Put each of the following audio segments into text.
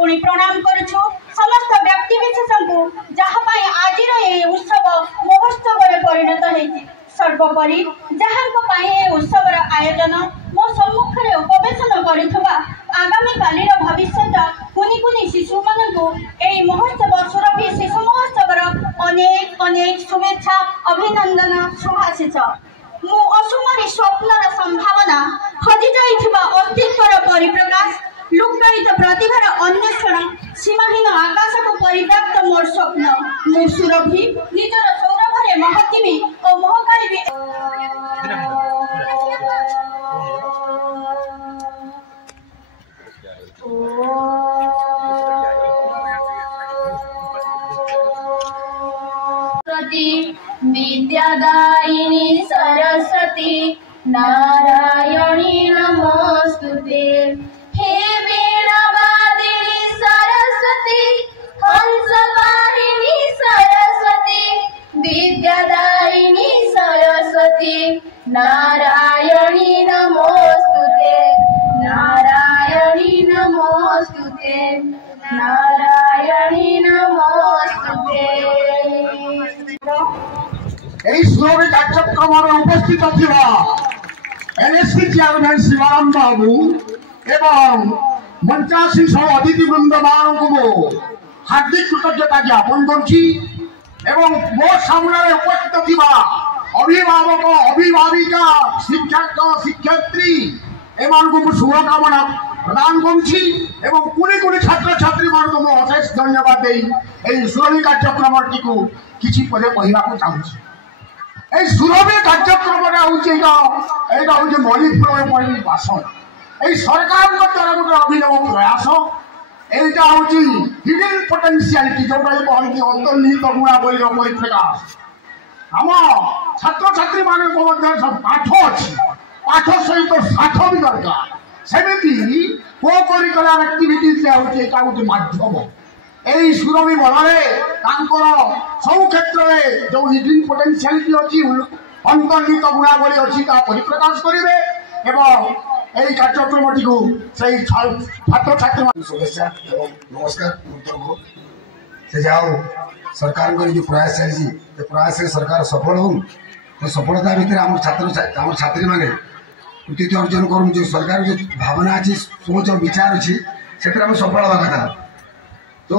पुणी प्रणाम करुछु समस्त व्यक्ति विशेष को जहाँ आज उत्सव महोत्सव परिणत होती। सर्वोपरि जहाँ उत्सव आयोजन मो सम्मुख में उपवेशन करुवा आगामी काली भविष्य कुनि कुनि शिशु मानू यही महोत्सव सुरभि शिशु महोत्सव अनेक अनेक शुभेच्छा अभिनंदन शुभाशीष। मु असुमरी स्वप्नर संभावना हजि जाइथिबा अस्तित्वर परिप्रकाश लुकायित प्रतिभार अन्वेषण सीमाहीन आकाश को परिव्याप्त मोर स्वप्न मु सुरभि निजर सौरभरे महतिमी और महकाइबी। विद्यादायिनी सरस्वती नारायणी नमोस्तुते। हे वीणावादिनी सरस्वती हंसवाहिनी सरस्वती विद्यादायिनी सरस्वती नारायणी नमोस्तुते नारायणी नमोस्तुते नारायणी नमोस्तुते। सुरभि कार्यक्रम उपस्थित थिबा एनएससी चेयरमैन शिवानंद बाबू एवं 85 अतिथि वृंद मान को हार्दिक कृतज्ञता ज्ञापन करुछि एवं मो सामने उपस्थित थिबा अभिभावक अभिभाविका शिक्षक शिक्षयित्री एवं को शुभकामना प्रदान करुछि एवं कुनि कुनि छात्र छात्री मान को अशेष धन्यवाद दे सुरभि कार्यक्रम टी को किछि पदे कहला को चाहूछि। এই সুরভি কার্যক্রমটা হচ্ছে এইটা হচ্ছে মণিপুরের ভাষণ এই সরকার দ্বারা গোটে অভিনব প্রয়াস এইটা হচ্ছে হিডেন পোটেনশিয়ালিটি যেটা কহନ୍ତି অন্তর্নিহিত গুণাবলীর পরিপ্রকাশ। আম ছাত্রছাত্রী ମାନଙ୍କ ମଧ୍ୟରେ পাঠ ଅଛି পাঠ সহিত ଶାଠ ବି ଦରକାର ସେମିତି କୋ କରିକୁଲାର ଆକ୍ଟିଭିଟିଜ୍ ହେଉଛି ଏଇଟା ଗୋଟେ ମାଧ୍ୟମ। এই সুরভি বলরে তাঙ্কর সবু ক্ষেত্রে যে হিডেন পোটেনশিয়ালিটি অছি অন্তর্নিহিত গুণাবলী অছি তা পরিপ্রকাশ করিবে এবং এই কার্যক্রমটি সেই ছাত্রছাত্রী शुभेच्छा এবং नमस्कार से जाओ सरकार जो प्रयास चलती प्रयास से सरकार सफल हो सफलता भितर आम छात्र छात्री मैंने कृतित्व अर्जन कर जो सरकार जो भावना अच्छी सोच और विचार अच्छी से सफल हवा कथा। तो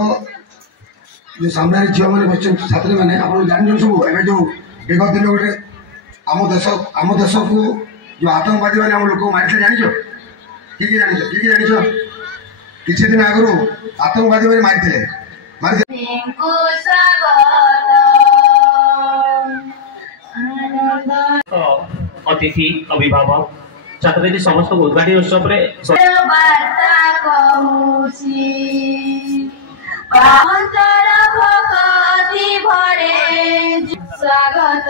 जो सामने झील मैंने बच्चे छात्री मैंने आप जान सब एवं जो विगत दिन गोटे आम देश को जो आतंकवादी मैंने आम लोग मारे जान कि जान किसी दिन आगु आतंकवादी मैंने मारी अतिथि अभिभावक छात्र समस्त उद्घाटन उत्सव स्वागत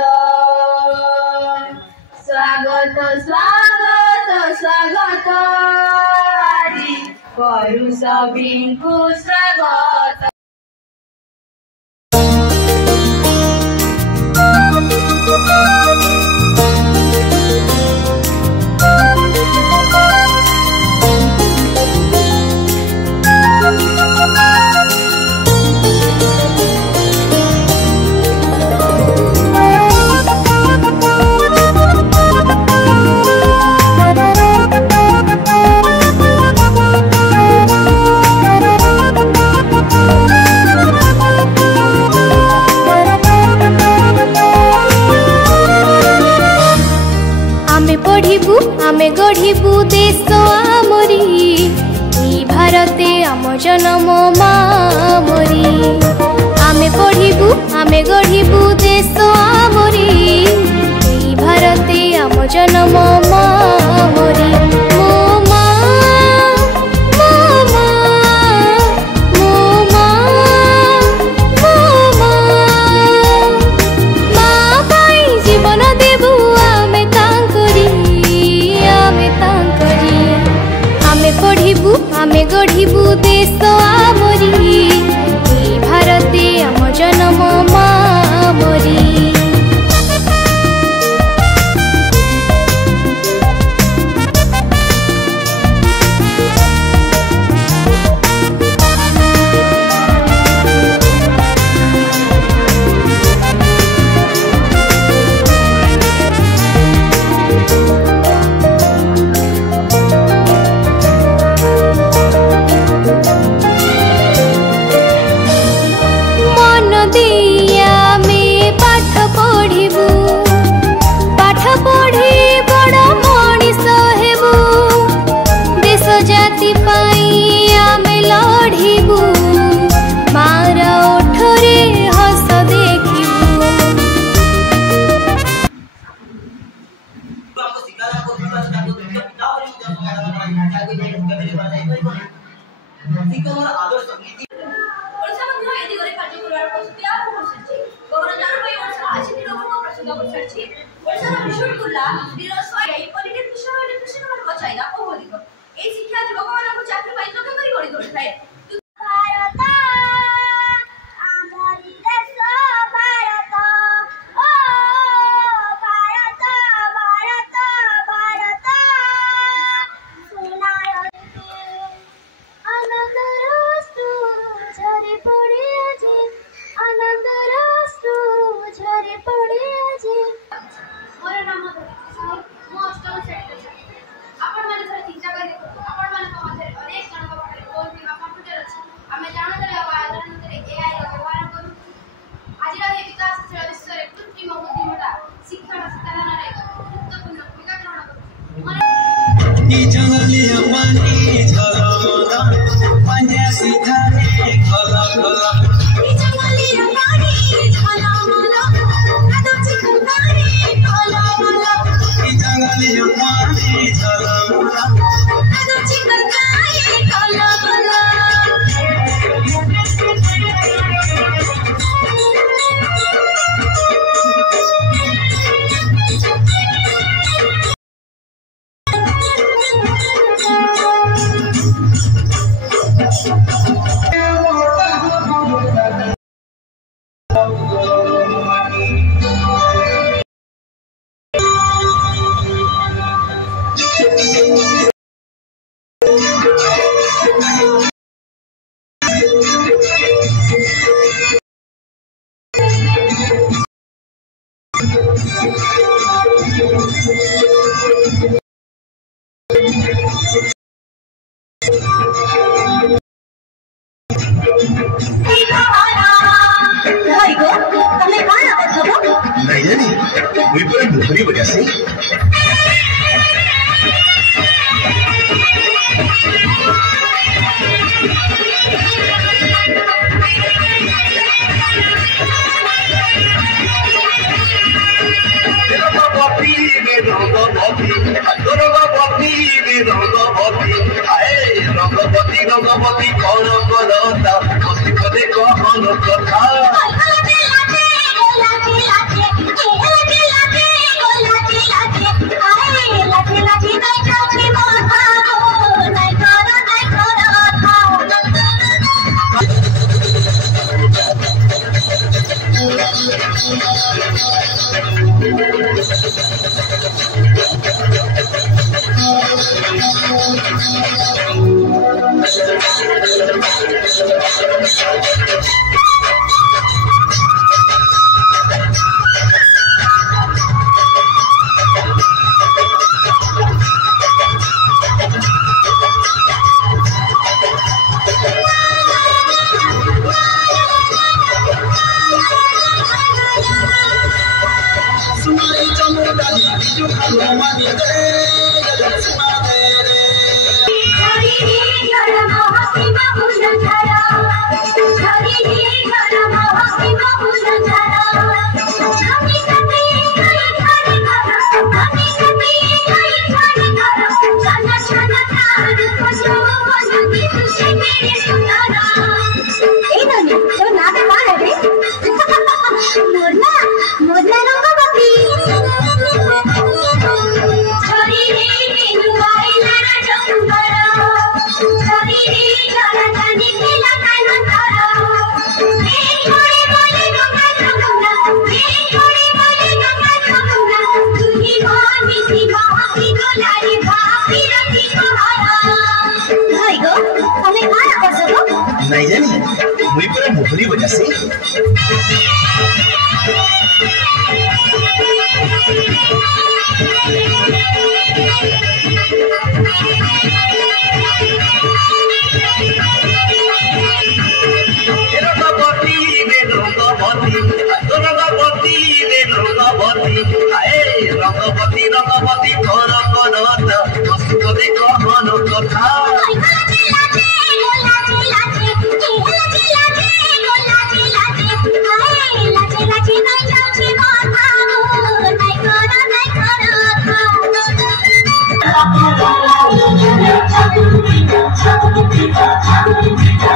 स्वागत स्वागत स्वागत आदि करू सभी को स्वागत। आमे गढ़िबू देश आमरी भारते आम जन्म मामरी आमे पढ़िबू आमे गढ़िबू देश आमरी भारते आम जन्म मामरी। आमे गढ़िबू देश आमरी भारते आम जन्म मामरी। ତମର ଆଦର୍ଶ ନୀତି ଓଡ଼ିଶା ମଧ୍ୟ ଏ ଦିଗରେ କାର୍ଯ୍ୟ କରିବାର ପ୍ରସ୍ତୁତି ଆରମ୍ଭ କରିସାରିଛି। ଗଗନଯାନ ପାଇଁ ଓଡ଼ିଶାର ଆଇସିଟି ରୋବଟକୁ ପ୍ରସ୍ତୁତ କରିସାରିଛି। ଓଡ଼ିଶାର ବିଶ୍ୱବିଦ୍ୟାଳୟ କୃଷିମାନଙ୍କ ଚାହିଦା ବହୁ ଅଧିକ। ଏହି ଶିକ୍ଷା ଯୁବକମାନଙ୍କୁ ଚାକିରି ପାଇଁ ଯୋଗ୍ୟ କରି ଗଢ଼ି ତୋଳିଥାଏ। Thank you.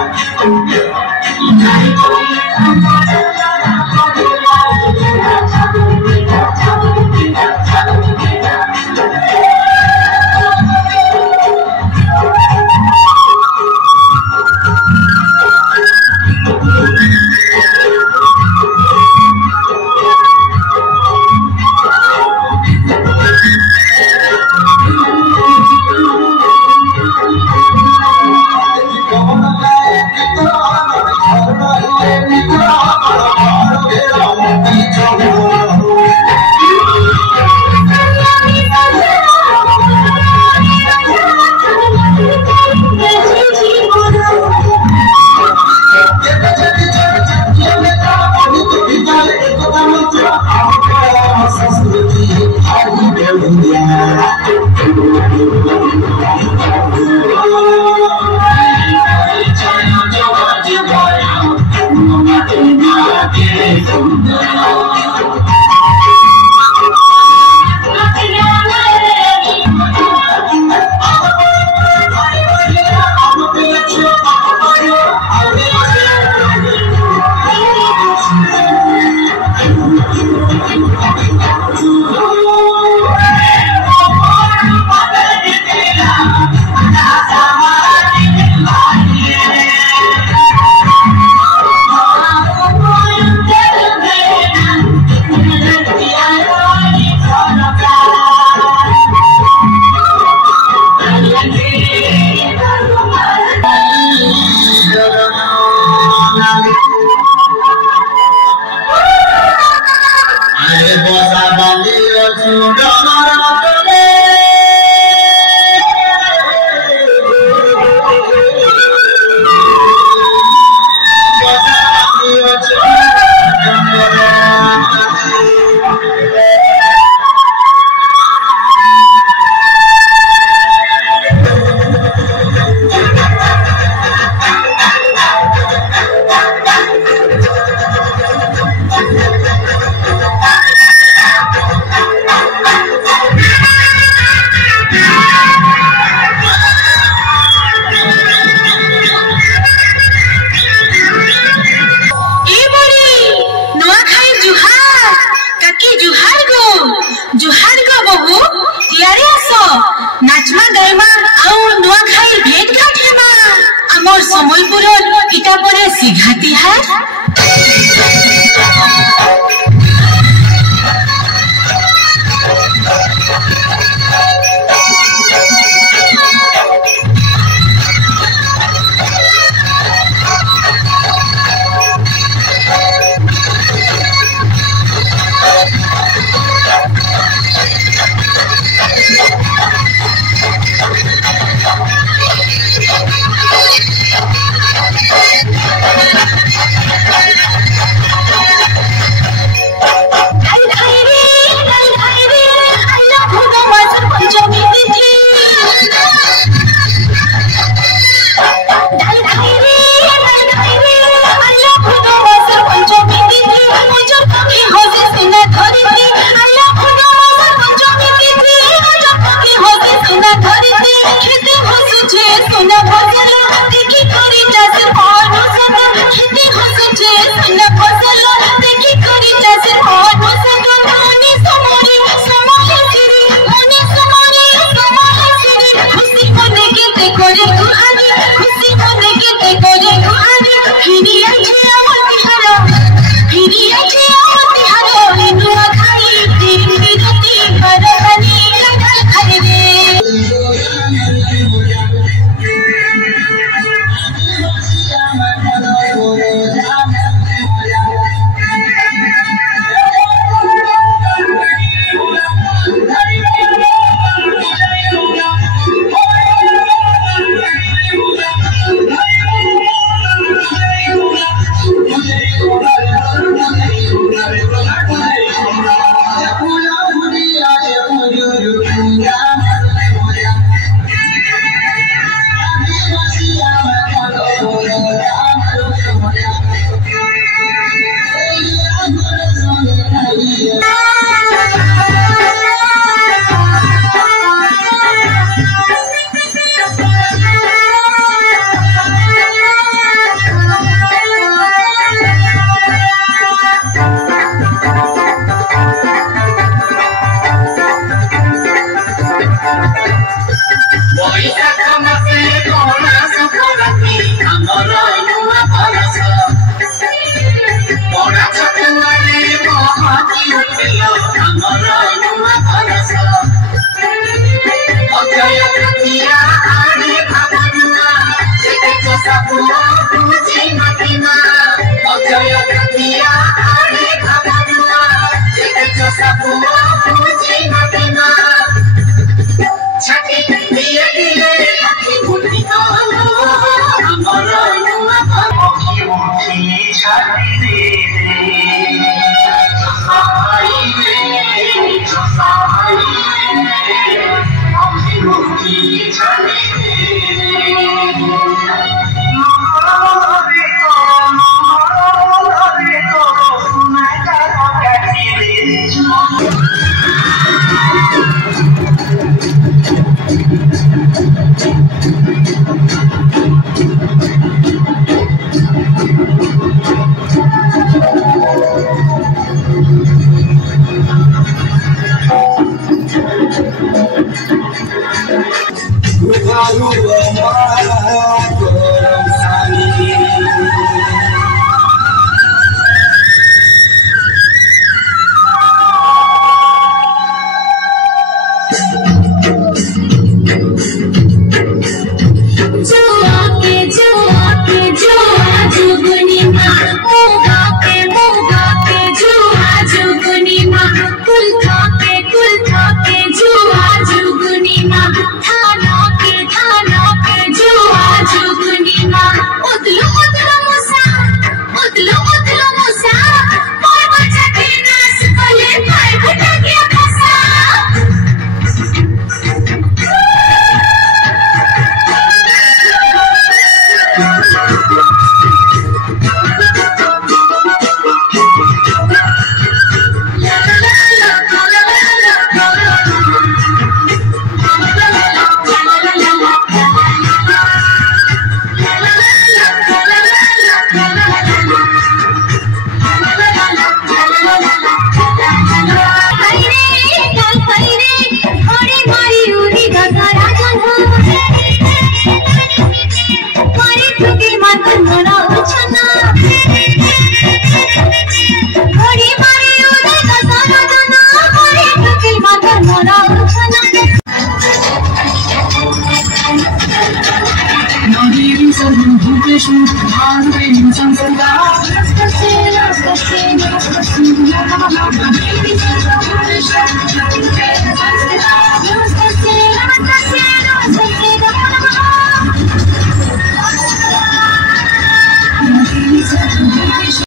Thank you.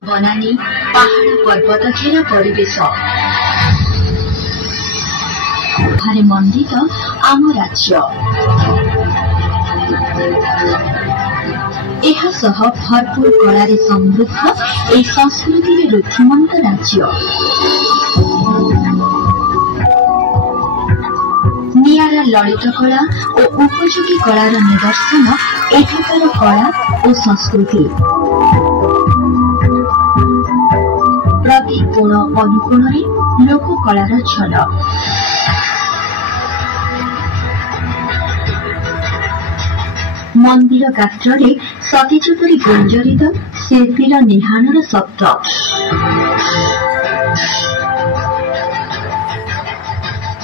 बनानी पहाड़ पर्वत घेरा परिवेश भारे मंडित आम राज्य भरपूर कलारे समृद्ध ए संस्कृति रुद्धिमंत राज्य नियारा ललित कला और उपयोगी कलार निदर्शन एठाकार कला और संस्कृति प्रति कोण अनुकोण लोक कलार झलक मंदिर गात्रे सतेज परि गुंजरित शिल्पीर निहाणर शब्द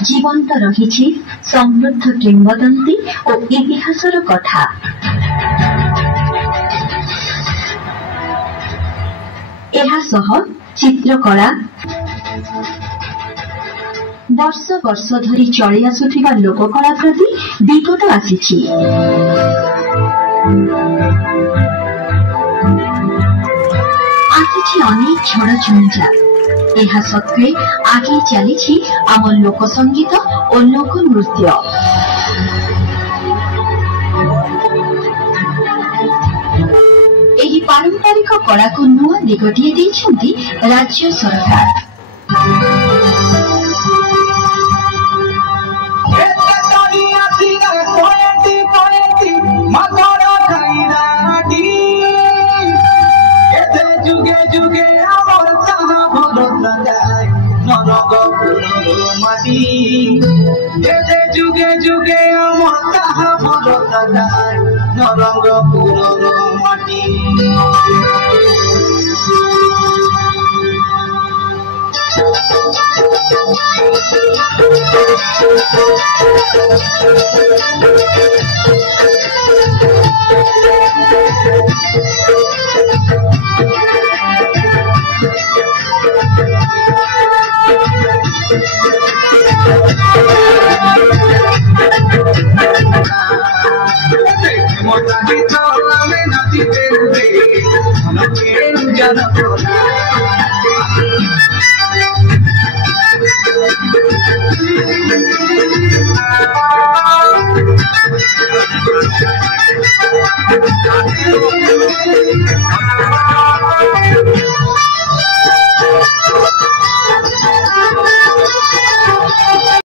जीवंत रही समृद्ध किंवदंती और इतिहासर कथा चित्रकला वर्ष वर्ष धरी चली आसुथिबा लोककला प्रति विकट आसीछि अनेक झड़ झुंझा यह सत्वे आगे चली आम लोक संगीत और लोक नृत्य एही पारंपरिक कला को नुआ दिगटिए दैछन्ति राज्य सरकार जुगे जुगे नरंगपुर माटी मोटा की चोला में नाची तेरे